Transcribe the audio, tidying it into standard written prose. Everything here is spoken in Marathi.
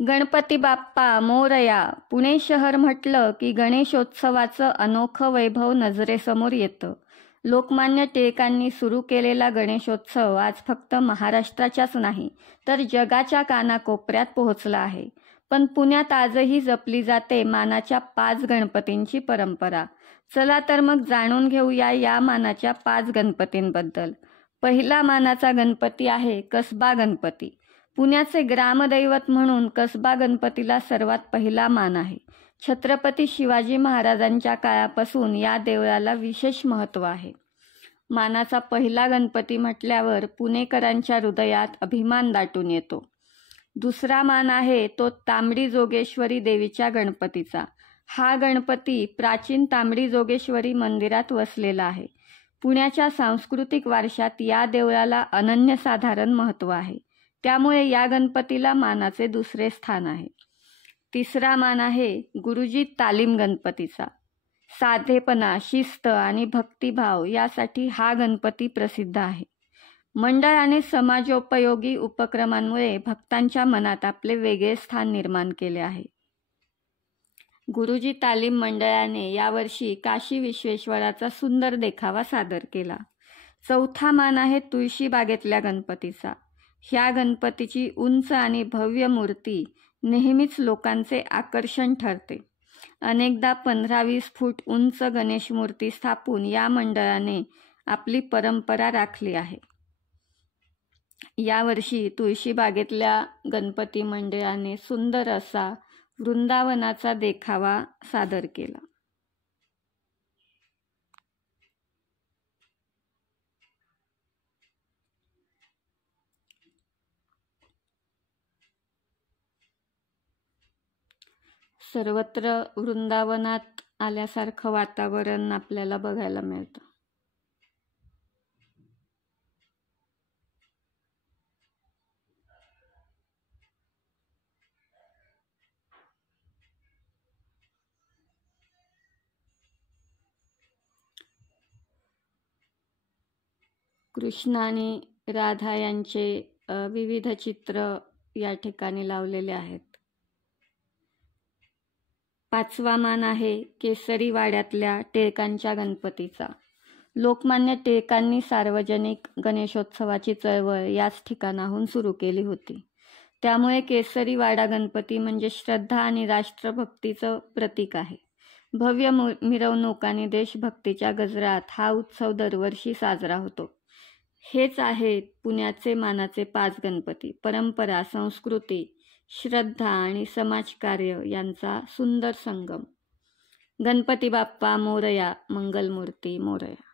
गणपती बाप्पा मोरया. पुणे शहर म्हटलं की गणेशोत्सवाचं अनोखं वैभव नजरेसमोर येतं. लोकमान्य टिळकांनी सुरू केलेला गणेशोत्सव आज फक्त महाराष्ट्राच्याच नाही तर जगाच्या कानाकोपऱ्यात पोहोचला आहे. पण पुण्यात आजही जपली जाते मानाच्या 5 गणपतींची परंपरा. चला तर मग जाणून घेऊया या मानाच्या 5 गणपतींबद्दल. पहिला मानाचा गणपती आहे कसबा गणपती. पुण्याचे ग्रामदैवत म्हणून कसबा गणपतीला सर्वात पहिला मान आहे. छत्रपती शिवाजी महाराजांच्या काळापासून या देवळाला विशेष महत्त्व आहे. मानाचा पहिला गणपती म्हटल्यावर पुणेकरांच्या हृदयात अभिमान दाटून येतो. दुसरा मान आहे तो तांबडी जोगेश्वरी देवीच्या गणपतीचा. हा गणपती प्राचीन तांबडी जोगेश्वरी मंदिरात वसलेला आहे. पुण्याच्या सांस्कृतिक वारशात या देवळाला अनन्यसाधारण महत्त्व आहे. त्यामुळे या गणपतीला मानाचे दुसरे स्थान आहे. तिसरा मान आहे गुरुजी तालीम गणपतीचा. साधेपणा, शिस्त आणि भक्तिभाव यासाठी हा गणपती प्रसिद्ध आहे. मंडळ आणि समाजोपयोगी उपक्रमांमुळे भक्तांच्या मनात आपले वेगळे स्थान निर्माण केले आहे. गुरुजी तालीम मंडळाने यावर्षी काशी विश्वेश्वराचा सुंदर देखावा सादर केला. चौथा मान आहे तुळशीबागेतल्या गणपतीचा. ह्या गणपतीची उंच आणि भव्य मूर्ती नेहमीच लोकांचे आकर्षण ठरते. अनेकदा 15-20 फूट उंच गणेश मूर्ती स्थापून या मंडळाने आपली परंपरा राखली आहे. यावर्षी तुळशीबागेतल्या गणपती मंडळाने सुंदर असा वृंदावनाचा देखावा सादर केला. सर्वत्र वृंदावनात आल्यासारखं वातावरण आपल्याला बघायला मिळतं. कृष्ण आणि राधा यांचे विविध चित्र या ठिकाणी लावलेले आहेत. पाचवा मान आहे केसरी वाड्यातल्या टिळकांच्या गणपतीचा. लोकमान्य टिळकांनी सार्वजनिक गणेशोत्सवाची चळवळ याच ठिकाणाहून सुरू केली होती. त्यामुळे केसरी वाडा गणपती म्हणजे श्रद्धा आणि राष्ट्रभक्तीचं प्रतीक आहे. भव्य मिरवणूक आणि देशभक्तीच्या गजरात हा उत्सव दरवर्षी साजरा होतो. हेच आहेत पुण्याचे मानाचे 5 गणपती. परंपरा, संस्कृती, श्रद्धा आणि समाजकार्य यांचा सुंदर संगम. गणपती बाप्पा मोरया. मंगलमूर्ती मोरया.